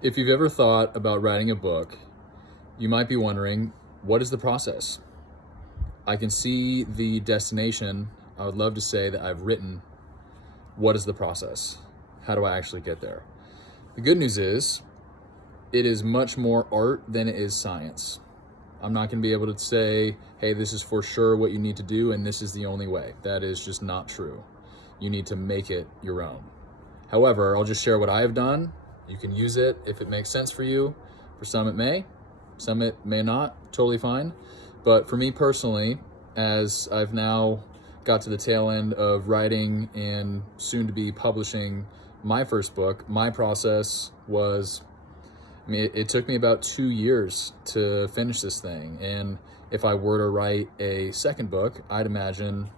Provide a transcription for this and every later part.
If you've ever thought about writing a book, you might be wondering, what is the process? I can see the destination. I would love to say that I've written. What is the process? How do I actually get there? The good news is, it is much more art than it is science. I'm not going to be able to say, hey, this is for sure what you need to do, and this is the only way. That is just not true. You need to make it your own. However, I'll just share what I have done. You can use it if it makes sense for you. For some, it may. Some, it may not. Totally fine. But for me personally, as I've now got to the tail end of writing and soon to be publishing my first book, my process was, it took me about 2 years to finish this thing. And if I were to write a second book, I'd imagine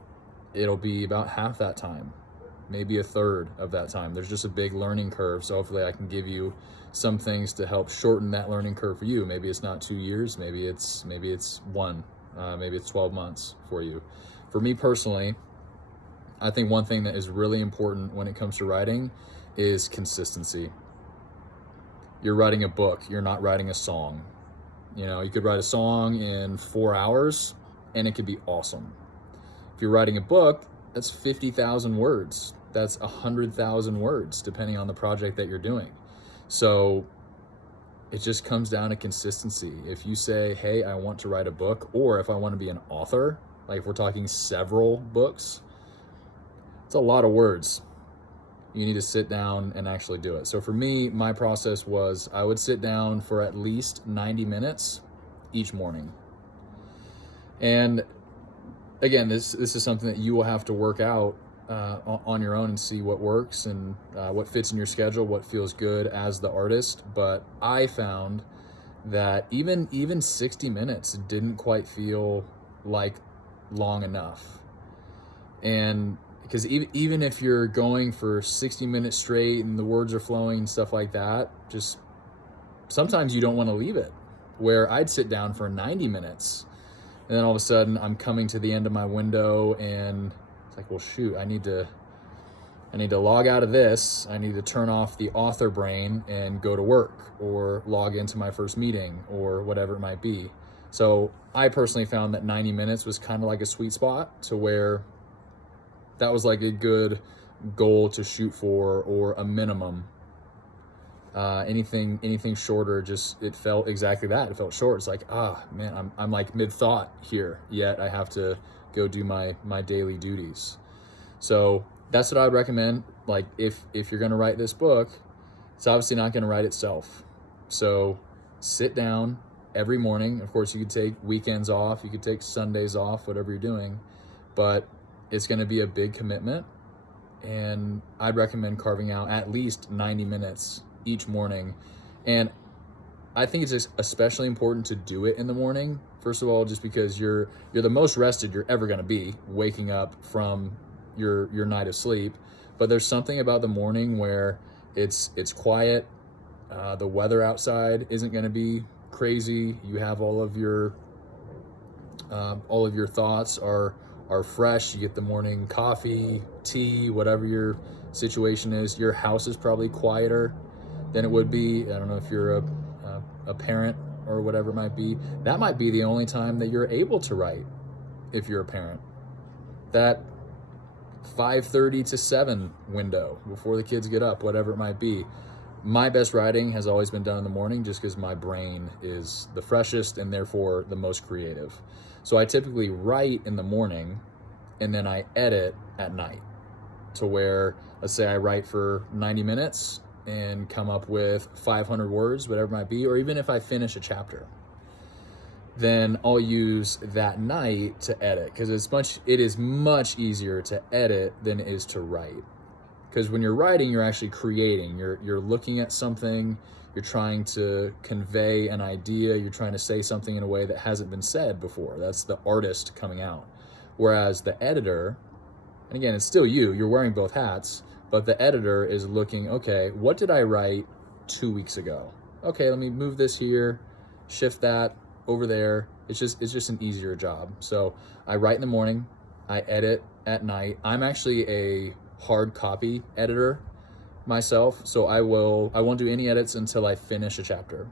it'll be about half that time, maybe a third of that time. There's just a big learning curve. So hopefully I can give you some things to help shorten that learning curve for you. Maybe it's not 2 years, maybe it's one, maybe it's 12 months for you. For me personally, I think one thing that is really important when it comes to writing is consistency. You're writing a book, you're not writing a song. You could write a song in 4 hours and it could be awesome. If you're writing a book, that's 50,000 words. That's 100,000 words, depending on the project that you're doing. So it just comes down to consistency. If you say, hey, I want to write a book, or if I want to be an author, like if we're talking several books, it's a lot of words. You need to sit down and actually do it. So for me, my process was I would sit down for at least 90 minutes each morning. And again, this is something that you will have to work out on your own and see what works and what fits in your schedule, what feels good as the artist. But I found that even 60 minutes didn't quite feel like long enough. And because even if you're going for 60 minutes straight and the words are flowing and stuff like that, just sometimes you don't want to leave it. Where I'd sit down for 90 minutes and then all of a sudden I'm coming to the end of my window and it's like, well, shoot, I need to log out of this. I need to turn off the author brain and go to work or log into my first meeting or whatever it might be. So I personally found that 90 minutes was kind of like a sweet spot to where that was like a good goal to shoot for, or a minimum. Anything shorter, just it felt exactly that. It felt short. It's like, man, I'm like mid thought here, yet I have to go do my daily duties. So that's what I would recommend. Like if you're gonna write this book, it's obviously not gonna write itself. So sit down every morning. Of course, you could take weekends off, you could take Sundays off, whatever you're doing, but it's going to be a big commitment, and I'd recommend carving out at least 90 minutes each morning. And I think it's just especially important to do it in the morning. First of all, just because you're the most rested you're ever going to be waking up from your night of sleep. But there's something about the morning where it's quiet. The weather outside isn't going to be crazy. You have all of your thoughts are fresh. You get the morning coffee, tea, whatever your situation is. Your house is probably quieter than it would be. I don't know if you're a parent or whatever it might be. That might be the only time that you're able to write if you're a parent. That 5:30 to 7 window before the kids get up, whatever it might be. My best writing has always been done in the morning just because my brain is the freshest and therefore the most creative. So I typically write in the morning and then I edit at night, to where, let's say I write for 90 minutes and come up with 500 words, whatever it might be, or even if I finish a chapter, then I'll use that night to edit, because it is much easier to edit than it is to write. Because when you're writing, you're actually creating. You're looking at something, you're trying to convey an idea, you're trying to say something in a way that hasn't been said before. That's the artist coming out. Whereas the editor, and again, it's still you're wearing both hats, but the editor is looking, okay, what did I write 2 weeks ago? Okay, let me move this here, shift that over there. It's just an easier job. So I write in the morning, I edit at night. I'm actually a hard copy editor. myself. So I won't do any edits until I finish a chapter.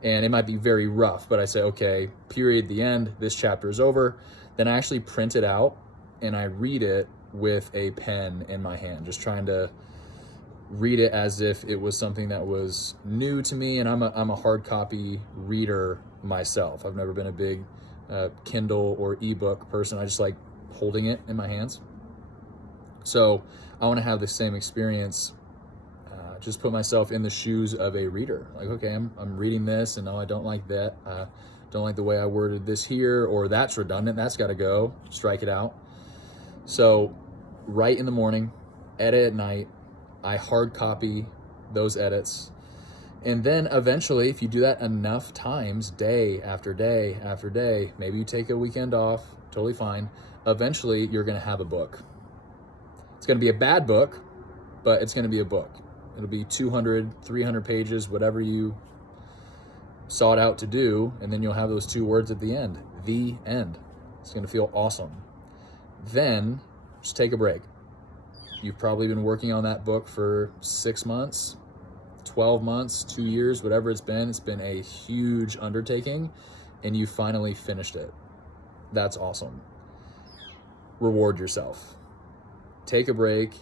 And it might be very rough, but I say, okay, period, the end, this chapter is over. Then I actually print it out and I read it with a pen in my hand, just trying to read it as if it was something that was new to me. And I'm a hard copy reader myself. I've never been a big Kindle or ebook person. I just like holding it in my hands. So I want to have the same experience. Just put myself in the shoes of a reader. Like, okay, I'm reading this, and no, I don't like that. Don't like the way I worded this here, or that's redundant. That's got to go. Strike it out. So, write in the morning, edit at night. I hard copy those edits, and then eventually, if you do that enough times, day after day after day, maybe you take a weekend off. Totally fine. Eventually, you're going to have a book. It's going to be a bad book, but it's going to be a book. It'll be 200, 300 pages, whatever you sought out to do, and then you'll have those 2 words at the end, the end. It's going to feel awesome. Then just take a break. You've probably been working on that book for 6 months, 12 months, 2 years, whatever it's been. It's been a huge undertaking, and you finally finished it. That's awesome. Reward yourself. Take a break.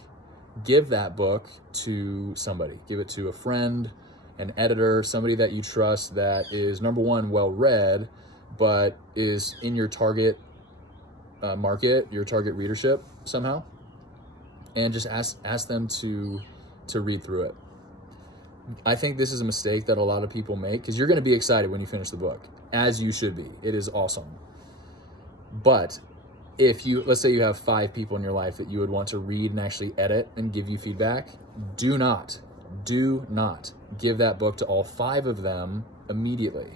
Give that book to somebody. Give it to a friend, an editor, somebody that you trust that is, number one, well read, but is in your target market, your target readership somehow, and just ask them to read through it. I think this is a mistake that a lot of people make, because you're going to be excited when you finish the book, as you should be. It is awesome. But if you, let's say you have 5 people in your life that you would want to read and actually edit and give you feedback, do not give that book to all 5 of them immediately.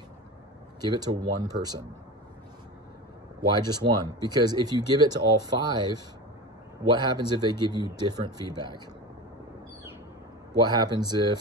Give it to one person. Why just one? Because if you give it to all 5, what happens if they give you different feedback? What happens if